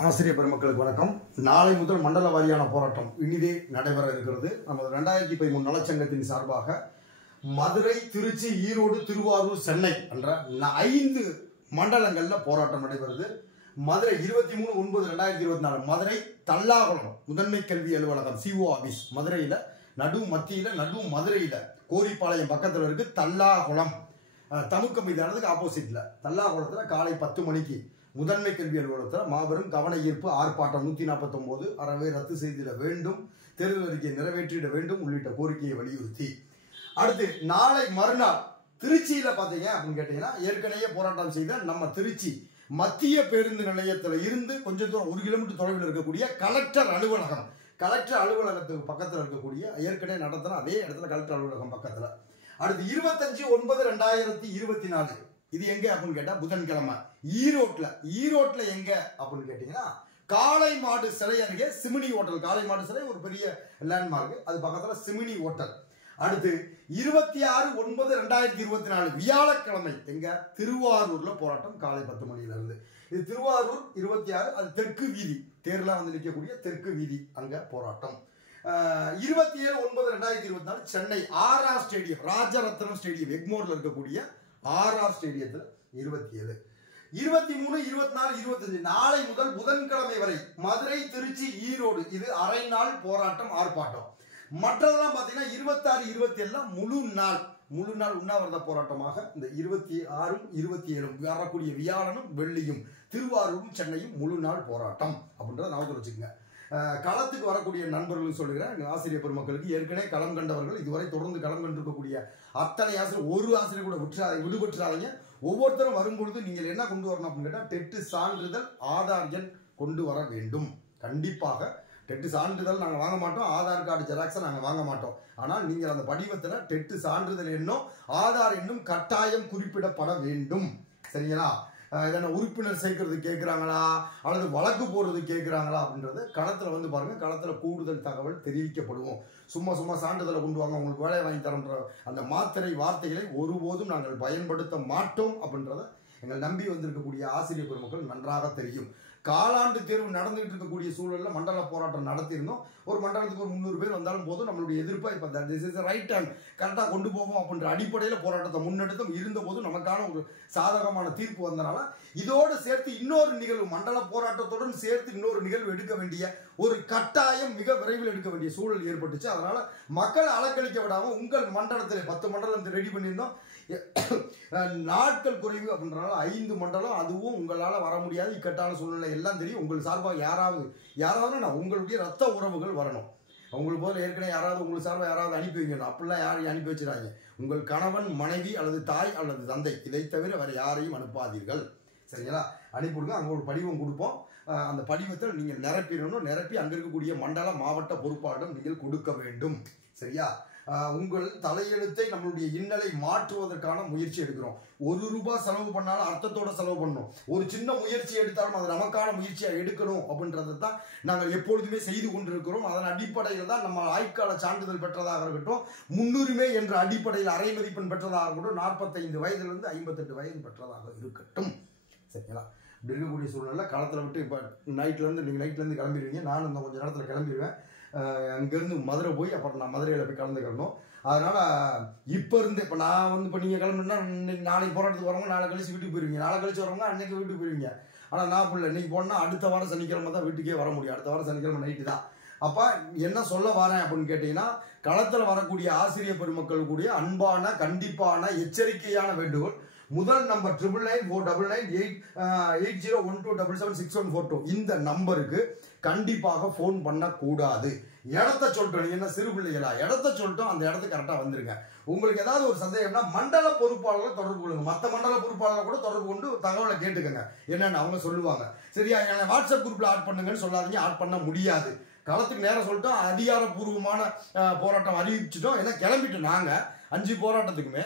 ஆசிரியர் பெருமக்களுக்கு வணக்கம். நாளை முதல் மண்டல வாரியான போராட்டம் இனிதே நடைபெற இருக்கிறது. நமது 2013 நலச்சங்கத்தின் சார்பாக மதுரை, திருச்சி, ஈரோடு, திருவாரூர், சென்னை என்ற 5 மண்டலங்கள்ல போராட்டம் நடைபெறுது. மதுரை 23/9/2024 மதுரை தல்லாகுளம் முதன்மை கல்வி அலுவலகம் CO ஆபீஸ் மதுரையில நடு மதுரையில கோரிப்பாளையம் பக்கத்துல இருக்கு. தல்லாகுளம் தமுக்க மைதானத்துக்கு ஆப்போசிட்ல தல்லாகுளத்துல காலை 10 மணிக்கு முதன்மை கல்வி அலுவலகத்தில் மாபெரும் கவன ஈர்ப்பு ஆர்ப்பாட்டம் 149 அறவே ரத்து செய்திட வேண்டும், தேர்தல் அறிக்கையை நிறைவேற்றிட வேண்டும் உள்ளிட்ட கோரிக்கையை வலியுறுத்தி அடுத்து நாளை மறுநாள் திருச்சியில பாத்தீங்க அப்படின்னு கேட்டீங்கன்னா ஏற்கனவே போராட்டம் செய்த நம்ம திருச்சி மத்திய பேருந்து நிலையத்தில் இருந்து கொஞ்சம் தூரம் 1 கிலோமீட்டர் தொலைவில் இருக்கக்கூடிய கலெக்டர் அலுவலகத்துக்கு பக்கத்தில் இருக்கக்கூடிய ஏற்கனவே நடத்தின அதே இடத்துல கலெக்டர் அலுவலகம் பக்கத்துல அடுத்து 25/9/2024 இது எங்க அப்படின்னு கேட்டா புதன்கிழமை ஈரோட்ல எங்க அப்படின்னு கேட்டீங்கன்னா காளை மாடு சிலை அருகே சிமினி ஹோட்டல். காளை மாடு சிலை ஒரு பெரிய லேண்ட்மார்க், அது பக்கத்துல சிமினி ஹோட்டல். அடுத்து 26/9/2024 வியாழக்கிழமை எங்க திருவாரூர்ல போராட்டம் காலை 10 மணியில இருந்து. இது திருவாரூர் 26, அது தெற்கு வீதி தேர்லாம் வந்து நிற்கக்கூடிய தெற்கு வீதி, அங்க போராட்ம். 27/9/2024 Chennai RR stadium, Rajarathinam stadium எக்மோர்ல இருக்கக்கூடிய RR ஸ்டேடியத்தில் 27. 23, 24, 25 நாளை முதல் புதன்கிழமை வரை மதுரை, திருச்சி, ஈரோடு இது அரை நாள் போராட்டம் ஆர்ப்பாட்டம். மற்றதெல்லாம் பாத்தீங்கன்னா 26, 27 முழு நாள் உண்ணாவிரத போராட்டமாக இந்த 26, 27 வரக்கூடிய வியாழனும் வெள்ளியும் திருவாரூரும் சென்னையும் முழு நாள் போராட்டம் அப்படின்றத ஞாபகம் வச்சுக்கோங்க. களத்துக்கு வரக்கூடிய நண்பர்களுக்கு சொல்லுகிறேன், ஆசிரியர் பெருமக்களுக்கு ஏற்கனவே களம் கண்டவர்கள் இதுவரை தொடர்ந்து களம் கண்டிருக்கக்கூடிய அத்தனை ஆசிரியர், ஒரு ஆசிரியர் கூட விடுபற்றாதீங்க. ஒவ்வொருத்தரும் வரும்பொழுது நீங்கள் என்ன கொண்டு வரணும் அப்படின்னு கேட்டால் டெட் சான்றிதழ், ஆதார் எண் கொண்டு வர வேண்டும். கண்டிப்பாக டெட் சான்றிதழ் நாங்கள் வாங்க மாட்டோம், ஆதார் கார்டு ஜெராக்ஸை நாங்கள் வாங்க மாட்டோம். ஆனால் நீங்கள் அந்த படிவத்தில் டெட் சான்றிதழ் எண்ணும் ஆதார் எண்ணும் கட்டாயம் குறிப்பிடப்பட வேண்டும். சரிங்களா? இதென்ன உறுப்பினர் சேர்க்கறது கேட்குறாங்களா அல்லது வழக்கு போடுறது கேட்குறாங்களா அப்படின்றது களத்தில் வந்து பாருங்க. களத்தில் கூடுதல் தகவல் தெரிவிக்கப்படுவோம். சும்மா சான்றிதழை கொண்டு வாங்க உங்களுக்கு வேலையை வாங்கி தரன்ற அந்த மாத்திரை வார்த்தைகளை ஒருபோதும் நாங்கள் பயன்படுத்த மாட்டோம் அப்படின்றத எங்கள் நம்பி வந்திருக்கக்கூடிய ஆசிரியர் பெருமக்கள் நன்றாக தெரியும். காலாண்டு தேர்வு நடந்துகிட்டு இருக்கக்கூடிய சூழலில் மண்டல போராட்டம் நடத்தியிருந்தோம். ஒரு மண்டலத்துக்கு ஒரு 300 பேர் வந்தாலும் போதும், நம்மளுடைய எதிர்ப்பை இப்போ திஸ் இஸ் ரைட் டைம் கரெக்டாக கொண்டு போவோம் அப்படின்ற அடிப்படையில் போராட்டத்தை முன்னெடுத்தும் இருந்தபோது நமக்கான ஒரு சாதகமான தீர்ப்பு வந்தனால இதோடு சேர்த்து இன்னொரு நிகழ்வு, மண்டல போராட்டத்துடன் சேர்த்து இன்னொரு நிகழ்வு எடுக்க வேண்டிய ஒரு கட்டாயம் மிக விரைவில் எடுக்க வேண்டிய சூழல் ஏற்பட்டுச்சு. அதனால மக்களை அலக்களிக்க விடாம உங்கள் மண்டலத்தில் 10 மண்டலம் ரெடி பண்ணியிருந்தோம். நாட்கள் குறைவு அப்படின்றனால 5 மண்டலம், அதுவும் உங்களால் வர முடியாது, இக்கட்டான சூழ்நிலை எல்லாம் தெரியும். உங்கள் சார்பாக யாராவது உங்களுடைய ரத்த உறவுகள் வரணும். உங்களுக்கு போல ஏற்கனவே யாராவது உங்களுக்கு சார்பாக யாராவது அனுப்பி வைக்கணும். அப்படிலாம் யாரையும் அனுப்பி வச்சிடாங்க. உங்கள் கணவன், மனைவி அல்லது தாய் அல்லது தந்தை, இதை தவிர வேற யாரையும் அனுப்பாதீர்கள். சரிங்களா? அனுப்பிவிடுங்க. அங்கே ஒரு படிவம் கொடுப்போம். அந்த படிவத்தில் நீங்கள் நிரப்பி அங்கே இருக்கக்கூடிய மண்டல மாவட்ட பொறுப்பாளரிடம் நீங்கள் கொடுக்க வேண்டும். சரியா? உங்கள் தலையெழுத்தை நம்மளுடைய இன்னலை மாற்றுவதற்கான முயற்சி எடுக்கிறோம். 1 ரூபாய் செலவு பண்ணாலும் அர்த்தத்தோட செலவு பண்ணணும். ஒரு சின்ன முயற்சி எடுத்தாலும் அது நமக்கான முயற்சியா எடுக்கணும் அப்படின்றத தான் நாங்கள் எப்பொழுதுமே செய்து கொண்டிருக்கிறோம். அதன் அடிப்படையில் தான் நம்ம ஆய்க்கால சான்றிதழ் பெற்றதாக இருக்கட்டும், முன்னுரிமை என்ற அடிப்படையில் அரை மதிப்பெண் பெற்றதாக இருக்கட்டும், 45 வயதிலிருந்து 58 வயது பெற்றதாக இருக்கட்டும். சரிங்களா? இப்படி இருக்கக்கூடிய சூழ்நிலை களத்தில் விட்டு இப்போ நீங்கள் நைட்லேருந்து கிளம்பிடுவீங்க. நானும் இந்த கொஞ்சம் நேரத்தில் கிளம்பிடுவேன். அங்கேருந்து மதுரை போய் அப்புறம் நான் மதுரையில் போய் கலந்துக்கிறணும். அதனால் இப்போ நான் வந்து இப்போ நீங்கள் கிளம்புனா இன்னைக்கு நாளைக்கு போராட்டத்துக்கு வரவங்க நாளை கழிச்சு வீட்டுக்கு போயிருவீங்க, நாளை கழிச்சு வரவங்க அன்னைக்கு வீட்டுக்கு போயிருவீங்க. ஆனால் நான் பிள்ளை இன்னைக்கு போனால் அடுத்த வாரம் சனிக்கிழமை தான் வீட்டுக்கே வர முடியும். அடுத்த வாரம் சனிக்கிழமை நைட்டு தான். அப்போ என்ன சொல்ல வரேன் அப்படின்னு கேட்டீங்கன்னா, களத்தில் வரக்கூடிய ஆசிரியர் பெருமக்கள் கூடிய அன்பான கண்டிப்பான எச்சரிக்கையான வேண்டுகோள். முதல் நம்பர் 99998012776142 இந்த நம்பருக்கு கண்டிப்பாக போன் பண்ணக்கூடாது. இடத்த சொல்லிட்டோம், என்ன சிறு பிள்ளைகளா, இடத்த சொல்லிட்டோம், அந்த இடத்துக்கு கரெக்டா வந்துருங்க. உங்களுக்கு ஏதாவது ஒரு சந்தேகம்னா மண்டல பொறுப்பாளர்களை தொடர்பு கொள்ளுங்க. மற்ற மண்டல பொறுப்பாளர்களை கூட தொடர்பு கொண்டு தகவலை கேட்டுக்கங்க, என்னன்னு அவங்க சொல்லுவாங்க. சரியா? என்ன வாட்ஸ்அப் குரூப்ல ஆட் பண்ணுங்கன்னு சொல்லாதீங்க, ஆட் பண்ண முடியாது. களத்துக்கு நேரம் சொல்லிட்டோம், அதிகாரப்பூர்வமான போராட்டம் அறிவிச்சிட்டோம். ஏன்னா கிளம்பிட்டோம் நாங்க 5 போராட்டத்துக்குமே.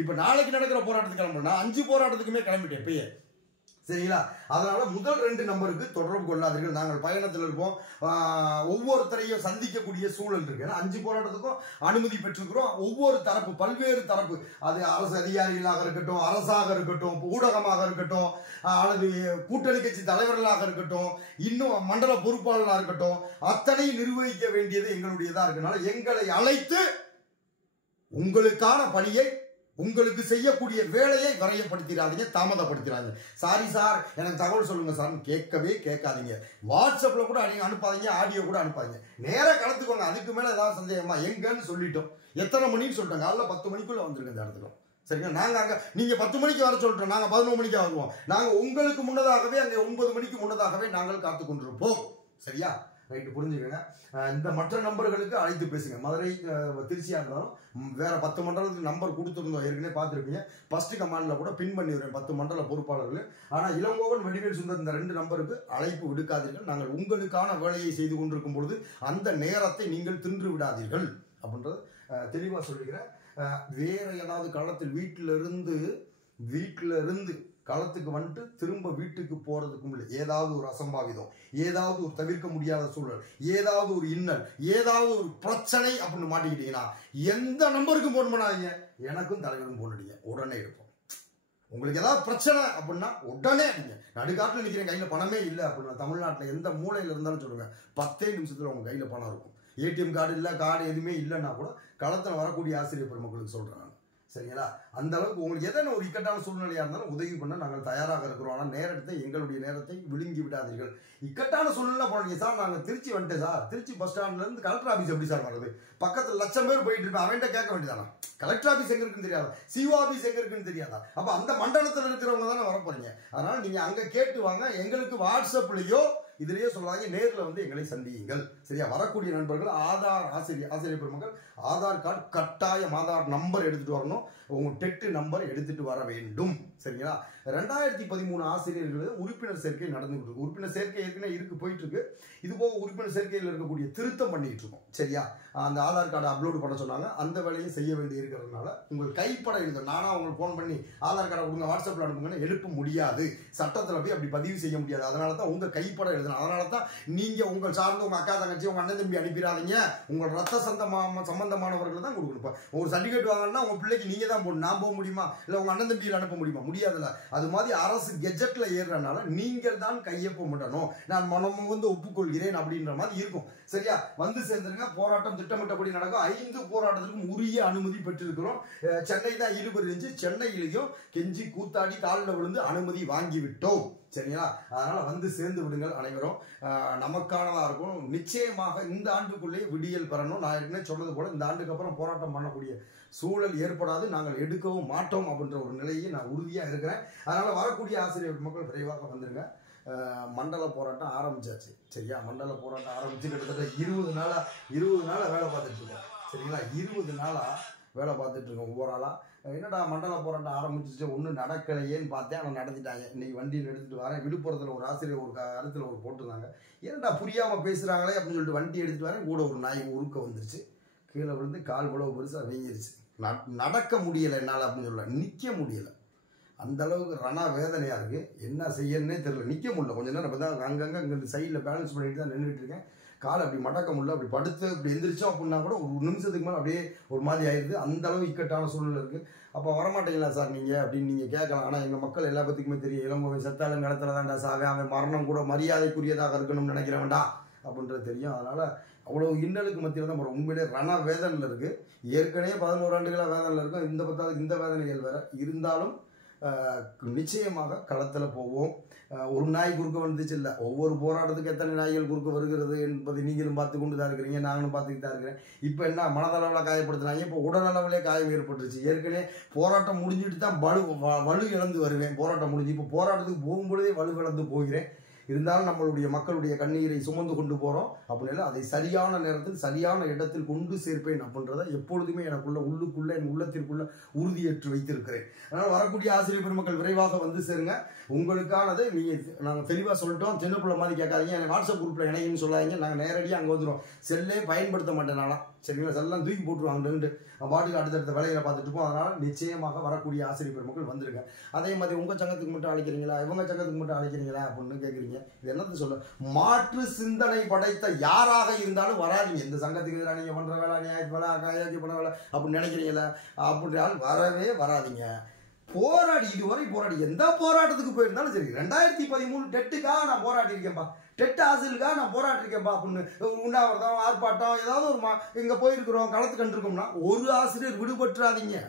இப்ப நாளைக்கு நடக்கிற போராட்டத்துக்கு கிளம்புனா 5 போராட்டத்துக்குமே கிளம்பிட்டேன் இப்பயே. சரிங்களா? அதனால முதல் 2 நம்பருக்கு தொடர்பு கொள்ளாதீர்கள். நாங்கள் பயணத்தில் இருப்போம். ஒவ்வொருத்தரையும் சந்திக்கக்கூடிய சூழல் இருக்கு. ஏன்னா 5 போராட்டத்துக்கும் அனுமதி பெற்றிருக்கிறோம். ஒவ்வொரு தரப்பு, பல்வேறு தரப்பு, அது அரசு அதிகாரிகளாக இருக்கட்டும், அரசாக இருக்கட்டும், ஊடகமாக இருக்கட்டும், அல்லது கூட்டணி கட்சி தலைவர்களாக இருக்கட்டும், இன்னும் மண்டல பொறுப்பாளர்களாக இருக்கட்டும், அத்தனை நிர்வகிக்க வேண்டியது எங்களுடையதா இருக்கனால எங்களை அழைத்து உங்களுக்கான பணியை, உங்களுக்கு செய்யக்கூடிய வேலையை வரையப்படுத்திடாதீங்க, தாமதப்படுத்திடாதீங்க. சாரி சார், எனக்கு தகவல் சொல்லுங்க சார் கேட்கவே கேட்காதீங்க. வாட்ஸ்அப்ல கூட நீங்க அனுப்பாதீங்க, ஆடியோ கூட அனுப்பாதீங்க. நேரா கலந்துக்கோங்க. அதுக்கு மேல ஏதாவது சந்தேகமா எங்கன்னு சொல்லிட்டோம், எத்தனை மணின்னு சொல்லிட்டோம், காலைல 10 மணிக்குள்ள வந்துருங்க இந்த இடத்துக்கு. சரிங்களா? நாங்க அங்க நீங்க 10 மணிக்கு வர சொல்லிட்டோம், நாங்க 11 மணிக்கு வருவோம். நாங்க உங்களுக்கு முன்னதாகவே அங்க 9 மணிக்கு முன்னதாகவே நாங்கள் காத்து கொண்டிருப்போம். சரியா? ரைட்டு, புரிஞ்சுக்கங்க. இந்த மற்ற நம்பர்களுக்கு அழைத்து பேசுங்க. மதுரை, திருச்சியா இருந்தாலும் வேற 10 மண்டலத்துக்கு நம்பர் கொடுத்துருந்தோம், ஏற்கனவே பார்த்துருப்பீங்க. ஃபர்ஸ்ட் கமாண்ட்ல கூட பின் பண்ணி வரேன் 10 மண்டல பொறுப்பாளர்கள். ஆனா இளங்கோவன், வடிவேல் சுந்தர் இந்த 2 நம்பருக்கு அழைப்பு விடுக்காதீர்கள். நாங்கள் உங்களுக்கான வேலையை செய்து கொண்டிருக்கும் பொழுது அந்த நேரத்தை நீங்கள் தின்று விடாதீர்கள் அப்படின்றது தெளிவா சொல்லிக்கிறேன். வேற ஏதாவது களத்தில் வீட்டில இருந்து களத்துக்கு வந்துட்டு திரும்ப வீட்டுக்கு போறதுக்கும் இல்லை, ஏதாவது ஒரு அசம்பாவிதம், ஏதாவது ஒரு தவிர்க்க முடியாத சூழல், ஏதாவது ஒரு இன்னல், ஏதாவது ஒரு பிரச்சனை அப்படின்னு மாட்டிக்கிட்டீங்கன்னா எந்த நம்பருக்கும் போன் பண்ணாதீங்க, எனக்கும் தலைவரும் போன் அடிங்க, உடனே எடுப்போம். உங்களுக்கு ஏதாவது பிரச்சனை அப்படின்னா உடனே அடிங்க. நடுக்காட்டில் நிற்கிறேன், கையில பணமே இல்லை அப்படின்னா தமிழ்நாட்டில் எந்த மூலையில இருந்தாலும் சொல்லுங்க, 10 நிமிஷத்துல உங்க கையில பணம் இருக்கும். ஏடிஎம் கார்டு இல்லை, கார்டு எதுவுமே இல்லைன்னா கூட களத்தில் வரக்கூடிய ஆசிரியர் பெருமக்களுக்கு சொல்றேன். சரிங்களா? அந்த அளவுக்கு உங்களுக்கு எதனா ஒரு இக்கட்டான சூழ்நிலையா இருந்தாலும் உதவி பண்ண நாங்கள் தயாராக இருக்கிறோம். ஆனால் எங்களுடைய நேரத்தை விழுங்கி விடாதீர்கள். இக்கட்டான சூழ்நிலை போனீங்க சார், நாங்கள் திருச்சி வந்துட்டேன் சார், திருச்சி பஸ் ஸ்டாண்ட்ல இருந்து கலெக்டர் ஆபீஸ் எப்படி சார் வர்றது? பக்கத்தில் 1,00,000 பேர் போயிட்டு இருப்பேன், அவன்கிட்ட கேட்க வேண்டியதானா? கலெக்டர் ஆபீஸ் எங்க இருக்குன்னு தெரியாதா? சிஓ ஆபீஸ் எங்க இருக்குன்னு தெரியாதா? அப்ப அந்த மண்டலத்தில் இருக்கிறவங்க தானே வர போறீங்க. அதனால நீங்க அங்க கேட்டு வாங்க. எங்களுக்கு வாட்ஸ்அப்லயோ இதுலயே சொல்றாங்க, நேர்ல வந்து எங்களை சந்தியுங்கள். சரியா? வரக்கூடிய நண்பர்கள் ஆதார், ஆசிரியர் பெருமக்கள் ஆதார் கார்டு கட்டாயம், ஆதார் நம்பர் எடுத்துட்டு வரணும், உங்க டெட் நம்பர் எடுத்துட்டு வர வேண்டும். சரிங்களா? 2013 ஆசிரியர்கள் உறுப்பினர் சேர்க்கை நடந்துகிட்டு இருக்கு. உறுப்பினர் சேர்க்கை ஏற்கனவே போயிட்டு இருக்கு. இது போக உறுப்பினர் சேர்க்கையில் இருக்கக்கூடிய திருத்தம் பண்ணிட்டு இருக்கோம். சரியா? அந்த ஆதார் கார்டு அப்லோடு பண்ண சொன்னாங்க, அந்த வேலையை செய்ய வேண்டி இருக்கிறதுனால உங்கள் கைப்பட எழுத நானா உங்களுக்கு போன் பண்ணி ஆதார் கார்டை கொடுங்க, வாட்ஸ்அப்ல அனுப்புங்கன்னு எழுப்ப முடியாது. சட்டத்தில் போய் அப்படி பதிவு செய்ய முடியாது. அதனால தான் உங்க கைப்பட எழுதணும். அதனால தான் நீங்க உங்கள் சார்ந்த உங்க அக்கா தங்கச்சி, உங்க அண்ணன் தம்பி அனுப்பிடாதீங்க, உங்கள் ரத்த சம்பந்தமானவர்கள் தான் கொடுக்கணும். ஒரு சர்டிபிகேட் வாங்கினா உங்க பிள்ளைக்கு நீங்க தான் போகணும். நான் போக முடியுமா? இல்லை உங்க அண்ணன் தம்பியில் அனுப்ப முடியுமா? முடியாதுல்ல. அது மாதிரி அரசு கெஜெட்ல ஏறுறதுனால நீங்கள் தான் கையொப்பம் பண்ணணும். நான் மனம் வந்து ஒப்புக்கொள்கிறேன் அப்படின்ற மாதிரி இருக்கும். சரியா? வந்து சேர்ந்துருங்க. போராட்டம் திட்டமிட்டபடி நடக்கும். 5 போராட்டத்திற்கும் உரிய அனுமதி பெற்றிருக்கிறோம். சென்னை தான் ஈடுபட்டு இருந்துச்சு. சென்னையிலையும் கெஞ்சி கூத்தாடி காலில் விழுந்து அனுமதி வாங்கி விட்டோம். சரிங்களா? அதனால வந்து சேர்ந்து விடுங்கள். அனைவரும் நமக்கானதா இருக்கும். நிச்சயமாக இந்த ஆண்டுக்குள்ளேயே விடியல் பெறணும். நான் ஏற்கனவே சொன்னது போல இந்த ஆண்டுக்கு அப்புறம் போராட்டம் பண்ணக்கூடிய சூழல் ஏற்படாது, நாங்கள் எடுக்கவும் மாட்டோம் அப்படின்ற ஒரு நிலையை நான் உறுதியா இருக்கிறேன். அதனால வரக்கூடிய ஆசிரியர் மக்கள் விரைவாக வந்துருங்க. மண்டல போராட்டம் ஆரம்பிச்சாச்சு. சரியா? மண்டல போராட்டம் ஆரம்பிச்சு கிட்டத்தட்ட 20 நாளா வேலை பார்த்துட்டு இருக்கோம். சரிங்களா? 20 நாளா வேலை பார்த்துட்டு இருக்கோம். ஒவ்வொரு ஆளா என்னடா மண்டல போராட்டம் ஆரம்பிச்சிச்சு, ஒன்றும் நடக்கலையேன்னு பார்த்தேன். ஆனால் நடத்திட்டாங்க. இன்னைக்கு வண்டியில் எடுத்துட்டு வரேன். விழுப்புரத்தில் ஒரு ஆசிரியர் ஒரு கருத்தில் ஒரு போட்டிருந்தாங்க, என்னடா புரியாம பேசுறாங்களே அப்படின்னு சொல்லிட்டு வண்டி எடுத்துட்டு வரேன். கூட ஒரு நாய் உருக்க வந்துருச்சு, கீழே விழுந்து கால் இவ்வளவு பெருசா வீங்கிருச்சு. நடக்க முடியலை என்னால் அப்படின்னு சொல்ல, நிற்க முடியலை. அந்த அளவுக்கு ரண வேதனையா இருக்கு. என்ன செய்யணுன்னே தெரியல, நிற்க முடியல. கொஞ்ச நேரம் பார்த்தா அங்கங்க இங்கே சைடில் பேலன்ஸ் பண்ணிட்டு தான் நின்றுட்டு இருக்கேன். கால் அப்படி மடக்க முடியல. அப்படி படுத்து இப்படி எந்திரிச்சோம் அப்படின்னா கூட ஒரு நிமிஷத்துக்கு மேலே அப்படியே ஒரு மாதிரி ஆயிடுது. அந்த அளவு இக்கட்டான சூழ்நிலை இருக்கு. அப்போ வரமாட்டீங்களா சார் நீங்க அப்படின்னு நீங்க கேட்கலாம். ஆனால் எங்கள் மக்கள் எல்லா பத்திக்குமே தெரியும், இளங்கோவை செத்தாலும் நிலத்துல தான்டா சாவே, அவன் மரணம் கூட மரியாதைக்குரியதாக இருக்கணும்னு நினைக்கிறவன்டா அப்படின்றது தெரியும். அதனால அவ்வளவு இன்னலுக்கு மத்தியில் தான் போகிறோம். உண்மையிலே ரண வேதனையில் இருக்கு. ஏற்கனவே 11 ஆண்டுகளாக வேதனையில் இருக்கும். இந்த 10வது இந்த வேதனைகள் வேற இருந்தாலும் நிச்சயமாக களத்தில் போவோம். ஒரு நாய் குறுக்க வந்துச்சு இல்லை, ஒவ்வொரு போராட்டத்துக்கு எத்தனை நாய்கள் குறுக்க வருகிறது என்பதை நீங்களும் பார்த்து கொண்டு தான் இருக்கிறீங்க, நாங்களும் பார்த்துக்கிட்டு தான் இருக்கிறேன். இப்போ என்ன மனதளவில் காயப்படுத்தினாங்க, இப்போ உடல் அளவிலே காயம் ஏற்பட்டுருச்சு. ஏற்கனவே போராட்டம் முடிஞ்சுட்டு தான் வலு இழந்து வருவேன். போராட்டம் முடிஞ்சு இப்போ போராட்டத்துக்கு போகும்பொழுதே வலு இழந்து போகிறேன். இருந்தாலும் நம்மளுடைய மக்களுடைய கண்ணீரை சுமந்து கொண்டு போகிறோம் அப்படின்னு அதை சரியான நேரத்தில் சரியான இடத்தில் கொண்டு சேர்ப்பேன் அப்படின்றத எப்பொழுதுமே எனக்குள்ள உள்ளுக்குள்ள என் உள்ளத்திற்குள்ள உறுதியேற்று வைத்திருக்கிறேன். அதனால் வரக்கூடிய ஆசிரியர் பெருமக்கள் விரைவாக வந்து சேருங்க. உங்களுக்கானது நீங்கள் நாங்கள் தெளிவாக சொல்லிட்டோம். சின்ன பிள்ளை மாதிரி கேட்காதீங்க. எனக்கு வாட்ஸ்அப் குரூப்பில் இணைங்கன்னு சொல்லாதீங்க. நாங்கள் நேரடியாக அங்கே வந்துடுவோம். செல்லே பயன்படுத்த மாட்டேன் நானா, சரிங்களா? செல்லாம் தூக்கி போட்டுருவாங்கன்ட்டு பாட்டுக்கு அடுத்தடுத்த வேலைகளை பார்த்துட்டு இருப்போம். அதனால் நிச்சயமாக வரக்கூடிய ஆசிரியர் பெருமக்கள் வந்துருங்க. அதே மாதிரி உங்கள் சங்கத்துக்கு மட்டும் அழைக்கிறீங்களா, இவங்க சங்கத்துக்கு மட்டும் அழைக்கிறீங்களா அப்படின்னு கேட்குறீங்க. இது என்னது சொல்ல, மாற்று சிந்தனை படைத்த யாராக இருந்தாலும் வராதிங்க. இந்த சங்கத்துக்கு எதிராக நீங்கள் பண்ணுற வேலை, நியாயத்து வேலை, கையாக்கி பண்ண வேலை அப்படின்னு நினைக்கிறீங்களா, அப்படின்றால் வரவே வராதிங்க. போராடி இதுவரை போராடி எந்த போராட்டத்துக்கு போயிருந்தாலும் சரி, 2013 டெட்டுக்காக நான் போராடி இருக்கேன்ப்பா, டெட் ஆசிரியருக்காக நான் போராட்டிருக்கேன்ப்பா அப்படின்னு உண்ணாவிரதம் ஆர்ப்பாட்டம் ஏதாவது ஒரு இங்கே போயிருக்கிறோம் களத்து கண்டிருக்கோம்னா ஒரு ஆசிரியர் விடுபட்டுறாதீங்க.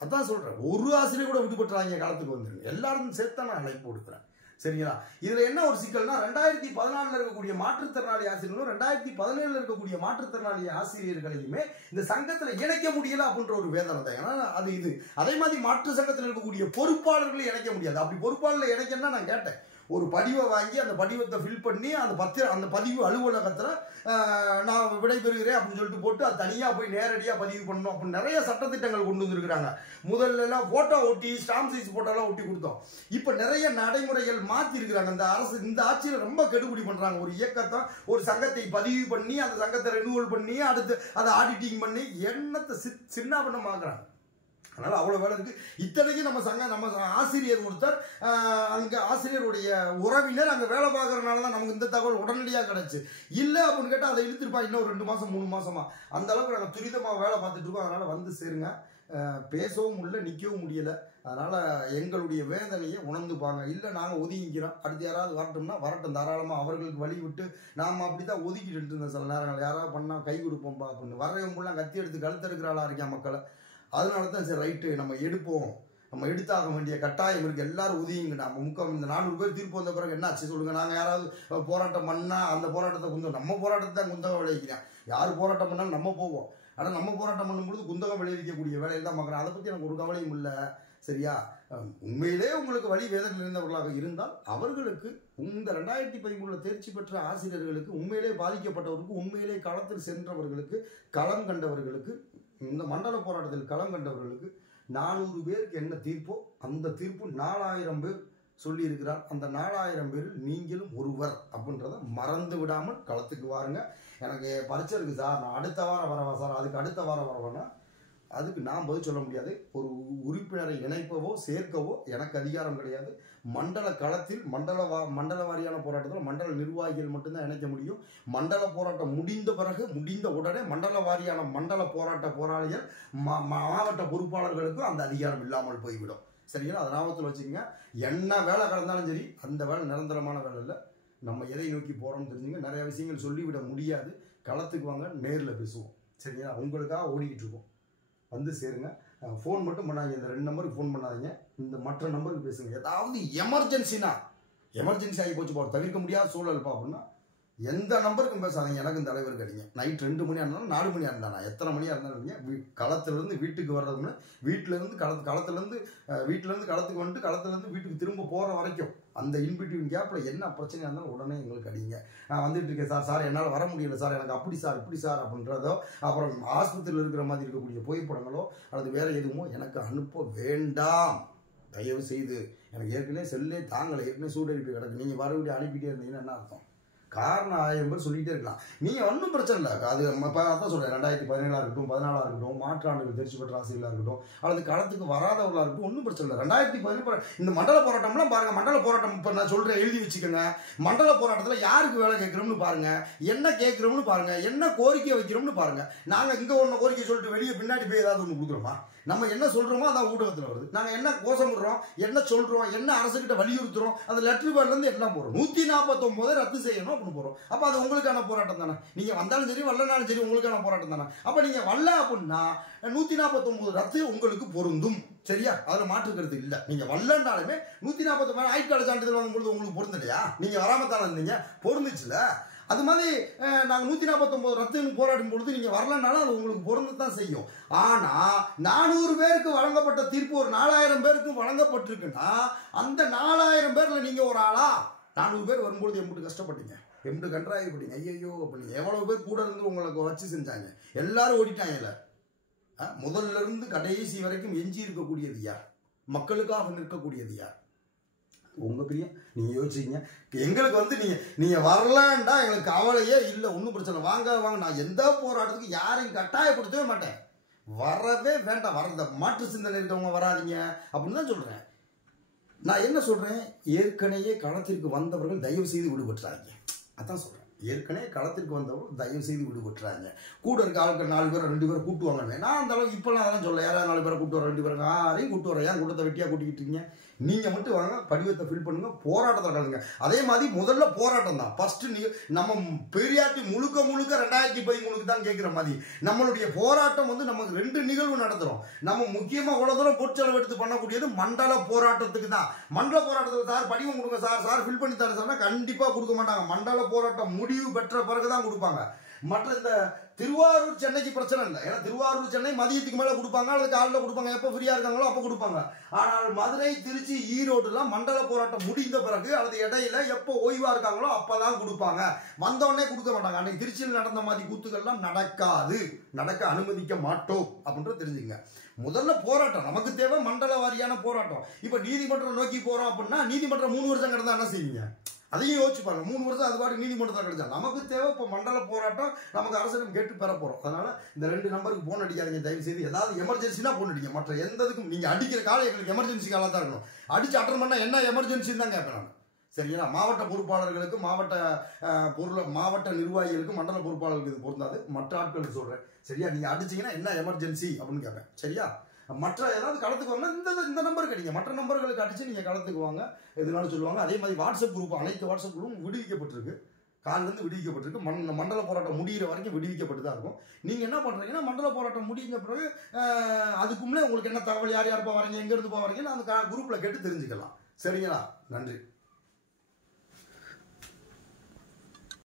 அதான் சொல்கிறேன், ஒரு ஆசிரியர் கூட விடுபட்டுறாங்க. களத்துக்கு வந்துருங்க. எல்லாரும் சேர்த்து நான் அழைப்பு கொடுக்குறேன், சரிங்களா? இதில் என்ன ஒரு சிக்கல்னா 2014 இருக்கக்கூடிய மாற்றுத்திறனாளி ஆசிரியர்களும் 2017 இருக்கக்கூடிய மாற்றுத்திறனாளி ஆசிரியர்களையுமே இந்த சங்கத்தில் இணைக்க முடியல அப்படின்ற ஒரு வேதனை தான். ஏன்னா அது இது அதே மாதிரி மாற்று சங்கத்தில் இருக்கக்கூடிய பொறுப்பாளர்களை இணைக்க முடியாது. அப்படி பொறுப்பாளர்களை இணைக்கணும்னா நான் கேட்டேன், ஒரு படிவை வாங்கி அந்த படிவத்தை ஃபில் பண்ணி அந்த பதிவு அலுவலகத்தில் நான் விடைபெறுகிறேன் அப்படின்னு சொல்லிட்டு போட்டு அது தனியாக போய் நேரடியாக பதிவு பண்ணணும் அப்படின்னு நிறைய சட்டத்திட்டங்கள் கொண்டு வந்துருக்குறாங்க. முதல்லலாம் ஃபோட்டோ ஒட்டி ஸ்டாம்ப் சைஸ் ஃபோட்டோலாம் ஒட்டி கொடுத்தோம். இப்போ நிறைய நடைமுறைகள் மாற்றி இருக்கிறாங்க. இந்த அரசு இந்த ஆட்சியில் ரொம்ப கெடுபிடி பண்ணுறாங்க. ஒரு இயக்கத்தை ஒரு சங்கத்தை பதிவு பண்ணி அந்த சங்கத்தை ரெனுவல் பண்ணி அடுத்து அதை ஆடிட்டிங் பண்ணி எண்ணத்தை சின்னாபண்ணமாக்குறாங்க. அதனால் அவ்வளோ வேலை இருக்குது. இத்தனைக்கு நம்ம ஆசிரியர் ஒருத்தர் அங்கே ஆசிரியருடைய உறவினர் அங்கே வேலை பார்க்குறதுனால தான் நமக்கு இந்த தகவல் உடனடியாக கிடச்சி. இல்லை அப்படின்னு கேட்டால் அதை இழுத்துருப்பா இன்னும் 2 மாதம் 3 மாதமா. அந்த அளவுக்கு நாங்கள் துரிதமாக வேலை பார்த்துட்டு இருக்கோம். அதனால் வந்து சேருங்க. பேசவும் முடியல, நிற்கவும் முடியலை. அதனால் எங்களுடைய வேதனையை உணர்ந்துப்பாங்க. இல்லை நாங்கள் ஒதுங்கிக்கிறோம், அடுத்து யாராவது வரட்டும்னா வரட்டும், தாராளமாக அவர்களுக்கு வழி விட்டு நாம் அப்படி தான் ஒதுக்கிட்டு இருந்தோம். சில நேரங்கள் யாராவது பண்ணால் கை கொடுப்போம்ப்பா அப்படின்னு வர்றவங்களாம் கத்தி எடுத்து கழுத்தெடுக்கிறாளா இருக்கேன் மக்களை. அதனால தான் சரி ரைட்டு நம்ம எடுப்போம், நம்ம எடுத்தாக வேண்டிய கட்டாயம் இருக்குது. எல்லாரும் உதவிங்க. நம்ம இந்த 400 பேர் தீர்ப்பு வந்த பிறகு என்ன ஆச்சு சொல்லுங்கள்? நாங்கள் யாராவது போராட்டம் பண்ணால் அந்த போராட்டத்தை நம்ம போராட்டத்தை தான் குந்தகம் விளைவிக்கிறேன். யார் போராட்டம் பண்ணாலும் நம்ம போவோம். ஆனால் நம்ம போராட்டம் பண்ணும்பொழுது குந்தகம் விளைவிக்கக்கூடிய வேலையில் தான் பார்க்குறேன். அதை பற்றி எனக்கு ஒரு கவலையும் இல்லை, சரியா? உண்மையிலே உங்களுக்கு வழி வேதனை இருந்தவர்களாக இருந்தால் அவர்களுக்கு இந்த 2013 தேர்ச்சி பெற்ற ஆசிரியர்களுக்கு, உண்மையிலே பாதிக்கப்பட்டவர்களுக்கு, உண்மையிலே களத்தில் சென்றவர்களுக்கு, களம் கண்டவர்களுக்கு, இந்த மண்டல போராட்டத்தில் களம் கண்டவர்களுக்கு 400 பேருக்கு என்ன தீர்ப்போ அந்த தீர்ப்பு 4000 பேர் சொல்லியிருக்கிறார். அந்த 4000 பேரில் நீங்களும் ஒருவர் அப்படின்றத மறந்து விடாமல் களத்துக்கு வாருங்க. எனக்கு பரீட்சை இருக்குது சார், நான் அடுத்த வாரம் வரவா சார், அதுக்கு அடுத்த வாரம் வரவேன்னா அதுக்கு நான் பதில் சொல்ல முடியாது. ஒரு உறுப்பினரை இணைப்பவோ சேர்க்கவோ எனக்கு அதிகாரம் கிடையாது. மண்டல களத்தில் மண்டல வாரியான போராட்டத்தில் மண்டல நிர்வாகிகள் மட்டும்தான் இணைக்க முடியும். மண்டல போராட்டம் முடிந்த பிறகு முடிந்த உடனே மண்டல வாரியான மண்டல போராட்ட போராளிகள் மாவட்ட பொறுப்பாளர்களுக்கும் அந்த அதிகாரம் இல்லாமல் போய்விடும், சரிங்களா? அதை ஞாபகத்தில் வச்சுக்கோங்க. என்ன வேலை கடந்தாலும் சரி, அந்த வேலை நிரந்தரமான வேலை இல்லை. நம்ம எதை நோக்கி போகிறோம்னு தெரிஞ்சுங்க. நிறைய விஷயங்கள் சொல்லிவிட முடியாது. களத்துக்கு வாங்க, நேரில் பேசுவோம், சரிங்களா? உங்களுக்காக ஓடிக்கிட்டு இருக்கோம். வந்து சேருங்க. ஃபோன் மட்டும் பண்ணாதீங்க. இந்த 2 நம்பருக்கு ஃபோன் பண்ணாதீங்க. இந்த மற்ற நம்பருக்கு பேசுங்க. ஏதாவது எமர்ஜென்சி ஆகி போச்சு போகிற தவிர்க்க முடியாத சூழல்ப்பா அப்படின்னா எந்த நம்பருக்கும் பேசாதீங்க. எனக்கு இந்த தலைவருக்கு அடிங்க. நைட் 2 மணியாக இருந்தாலும் 4 மணியாக இருந்தானா எத்தனை மணியாக இருந்தாலும் களத்திலேருந்து வீட்டுக்கு வர்றதுன்னு வீட்டிலேருந்து களத்துலேருந்து களத்துக்கு வந்துட்டு களத்துலேருந்து வீட்டுக்கு திரும்ப போகிற வரைக்கும் அந்த இன்பிட்வீன் கேப்பில் என்ன பிரச்சனையாக இருந்தாலும் உடனே எங்களுக்கு அடிங்க. நான் வந்துட்டு இருக்கேன் சார், என்னால் வர முடியல சார், எனக்கு அப்படி சார் இப்படி சார் அப்படின்றதோ, அப்புறம் ஆஸ்பத்திரியில் இருக்கிற மாதிரி இருக்கக்கூடிய புகைப்படங்களோ அல்லது வேறு எதுவுமோ எனக்கு அனுப்ப வேண்டாம் தயவு செய்து. எனக்கு ஏற்கனவே செல்லே தாங்கலை, ஏற்கனவே சூடரிப்பு கிடக்கு. நீங்கள் மறுபடியும் அனுப்பிட்டே இருந்தீங்கன்னா என்ன அர்த்தம்? காரணம் 1000 பேர் சொல்லிகிட்டே இருக்கலாம். நீங்கள் ஒன்றும் பிரச்சனை இல்லை. அது இப்போ அதான் சொல்கிறேன், 2017 இருக்கட்டும், 14 இருக்கட்டும், மாற்றாண்டுகள் தேர்ச்சி பெற்ற ஆசிரியர்களாக இருக்கட்டும், அல்லது களத்துக்கு வராதவர்களாக இருக்கட்டும், ஒன்றும் பிரச்சனை இல்லை. 2017 இந்த மண்டல போராட்டம்லாம் பாருங்கள். மண்டல போராட்டம் இப்போ நான் சொல்கிறேன், எழுதி வச்சுக்கோங்க. மண்டல போராட்டத்தில் யாருக்கு வேலை கேட்குறோம்னு பாருங்கள், என்ன கேட்குறோம்னு பாருங்கள், என்ன கோரிக்கை வைக்கிறோம்னு பாருங்கள். நாங்கள் இங்கே ஒன்று கோரிக்கை சொல்லிட்டு வெளியே பின்னாடி போய் ஏதாவது ஒன்று கொடுக்குறோமா? நம்ம என்ன சொல்கிறோமோ அதான் ஊடகத்தில் வருது. நாங்கள் என்ன கோஷமிடுறோம், என்ன சொல்கிறோம், என்ன அரசுக்கிட்ட வலியுறுத்துகிறோம், அந்த லெட்டர் பேர்லேருந்து எல்லாம் போகிறோம். 149 ரத்து செய்யணும் அப்படின்னு போகிறோம். அப்போ அது உங்களுக்கான போராட்டம் தானே. நீங்கள் வந்தாலும் சரி வரலனாலும் சரி உங்களுக்கான போராட்டம் தானே. அப்போ நீங்கள் வரல அப்படின்னா 149 ரத்து உங்களுக்கு பொருந்தும், சரியா? அதில் மாற்றுக்கிறது இல்லை. நீங்கள் வரலன்னாலுமே 149 ஆயுட்கால சான்றிதழ் வாங்கும்பொழுது உங்களுக்கு பொருந்தலையா? நீங்கள் வராமத்தான இருந்தீங்க, பொருந்துச்சுல. அது மாதிரி நாங்கள் 149 ரத்துன்னு போராடும் பொழுது நீங்கள் வரலனாலும் அது உங்களுக்கு பொருந்தத்தான் செய்யும். ஆனால் 400 பேருக்கு வழங்கப்பட்ட தீர்ப்பு ஒரு 4000 பேருக்கு வழங்கப்பட்டிருக்குன்னா அந்த 4000 பேரில் நீங்கள் ஒரு ஆளா? 400 பேர் வரும்போது எம்பிட்டு கஷ்டப்பட்டீங்க, எம்பிட்டு கன்றாயப்பட்டீங்க, ஐயோ பண்ணீங்க. எவ்வளவு பேர் கூட இருந்து உங்களுக்கு வச்சு செஞ்சாங்க, எல்லாரும் ஓடிட்டாங்கல்ல. முதல்ல இருந்து கடைசி வரைக்கும் எஞ்சி இருக்கக்கூடியது யார்? மக்களுக்காக நிற்கக்கூடியது யார்? உங்க பிரியம். நீங்க யோசிச்சீங்க, எங்களுக்கு வந்து நீங்க வரலான்டா எங்களுக்கு கவலையே இல்லை, ஒன்றும் பிரச்சனை, வாங்க வாங்க. நான் எந்த போராட்டத்துக்கு யாரையும் கட்டாயப்படுத்தவே மாட்டேன், வரவே வேண்டாம். வர மாற்று சிந்தனை இருக்கவங்க வராதிங்க அப்படின்னு தான் சொல்றேன். நான் என்ன சொல்றேன், ஏற்கனவே களத்திற்கு வந்தவர்கள் தயவு செய்து விடுபட்டுறாங்க. அதான் சொல்றேன், ஏற்கனவே களத்திற்கு வந்தவர்கள் தயவு செய்து விடுபட்டுறாங்க. கூட இருக்க ஆட்கள் 4 பேர் 2 பேரை கூட்டு வாங்க. நான் அந்த அளவுக்கு இப்பெல்லாம் அதெல்லாம் சொல்ல, யாராவது 4 பேரை கூட்டு வர, 2 பேரை யாரையும் கூட்டு வர, ஏன் கூட்டத்தை வெட்டியா கூட்டிக்கிட்டு இருக்கீங்க? நீங்க மட்டும் வாங்க, படிவத்தை ஃபில் பண்ணுங்க, போராட்டத்தை கலந்துங்க. அதே மாதிரி முதல்ல போராட்டம் தான் ஃபர்ஸ்ட். நம்ம பெரியாட்டி முழுக்க 2013 தான் கேட்கிற மாதிரி நம்மளுடைய போராட்டம் வந்து நமக்கு 2 நிகழ்வு நடத்துறோம். நம்ம முக்கியமா இவ்வளவு தூரம் பொருட்செலவு எடுத்து பண்ணக்கூடியது மண்டல போராட்டத்துக்கு தான். மண்டல போராட்டத்துக்கு சார் படிவம் கொடுங்க சார் ஃபில் பண்ணி தர சொன்னா கண்டிப்பா கொடுக்க மாட்டாங்க. மண்டல போராட்டம் முடிவு பெற்ற பிறகுதான் கொடுப்பாங்க. மற்ற இந்த திருவாரூர் சென்னைக்கு பிரச்சனை இல்லை, ஏன்னா திருவாரூர் சென்னை மதியத்துக்கு மேல கொடுப்பாங்க அல்லது காலையில் கொடுப்பாங்க, எப்போ ஃப்ரீயா இருக்காங்களோ அப்போ கொடுப்பாங்க. ஆனால் மதுரை, திருச்சி, ஈரோடுலாம் மண்டல போராட்டம் முடிந்த பிறகு அல்லது இடையில எப்போ ஓய்வா இருக்காங்களோ அப்பதான் கொடுப்பாங்க. வந்தோடனே கொடுக்க மாட்டாங்க. அன்னைக்கு திருச்சியில் நடந்த மாதிரி கூத்துக்கள்லாம் நடக்காது, நடக்க அனுமதிக்க மாட்டோம் அப்படின்றது தெரிஞ்சுங்க. முதல்ல போராட்டம் நமக்கு தேவை, மண்டல வாரியான போராட்டம். இப்ப நீதிமன்றம் நோக்கி போறோம் அப்படின்னா நீதிமன்றம் 3 வருஷம் கிடந்தா என்ன செய்வீங்க? அதையும் யோசிச்சு பாருங்க. 3 வருஷம் அது பாட்டு நீதிமன்றத்தில் கிடைச்சா. நமக்கு தேவை இப்போ மண்டல போராட்டம், நமக்கு அரசிடம் கேட்டு பெற போறோம். அதனால இந்த 2 நம்பருக்கு போன் அடிக்காதீங்க தயவு செய்து. ஏதாவது எமர்ஜென்சினா போன் அடிங்க, மற்ற எந்ததுக்கும் நீங்க அடிக்கிற காலம் எங்களுக்கு எமர்ஜென்சி காலம் தான் இருக்கணும். அடிச்சு அட்டன் பண்ணா என்ன எமர்ஜென்சின்னு தான் கேட்பேன் நான். சரிங்களா? மாவட்ட பொறுப்பாளர்களுக்கு, மாவட்ட நிர்வாகிகளுக்கு, மண்டல பொறுப்பாளர்களுக்கு இது பொருந்தாது, மற்ற ஆட்களுக்கு சொல்றேன். சரியா? நீங்க அடிச்சீங்கன்னா என்ன எமர்ஜென்சி அப்படின்னு கேட்பேன். சரியா? மற்ற ஏதாவது களத்துக்கு வாங்க, இந்த நம்பர் கிடைங்க, மற்ற நம்பர்களுக்கு அடிச்சு நீங்க களத்துக்கு வாங்க, எதுனாலும் சொல்லுவாங்க. அதே மாதிரி வாட்ஸ்அப் குரூப், அனைத்து வாட்ஸ்அப் குரூப்பும் விடுவிக்கப்பட்டிருக்கு, காலிலிருந்து விடுவிக்கப்பட்டிருக்கு. மண்டல போராட்டம் முடிகிற வரைக்கும் விடுவிக்கப்பட்டு தான் இருக்கும். நீங்க என்ன பண்றீங்கன்னா, மண்டல போராட்டம் முடிஞ்ச பிறகு அதுக்கு முன்னே உங்களுக்கு என்ன தகவல், யார் யார் வரீங்க, எங்க இருந்து வரீங்கன்னு அந்த குரூப்ல கேட்டு தெரிஞ்சுக்கலாம். சரிங்களா? நன்றி.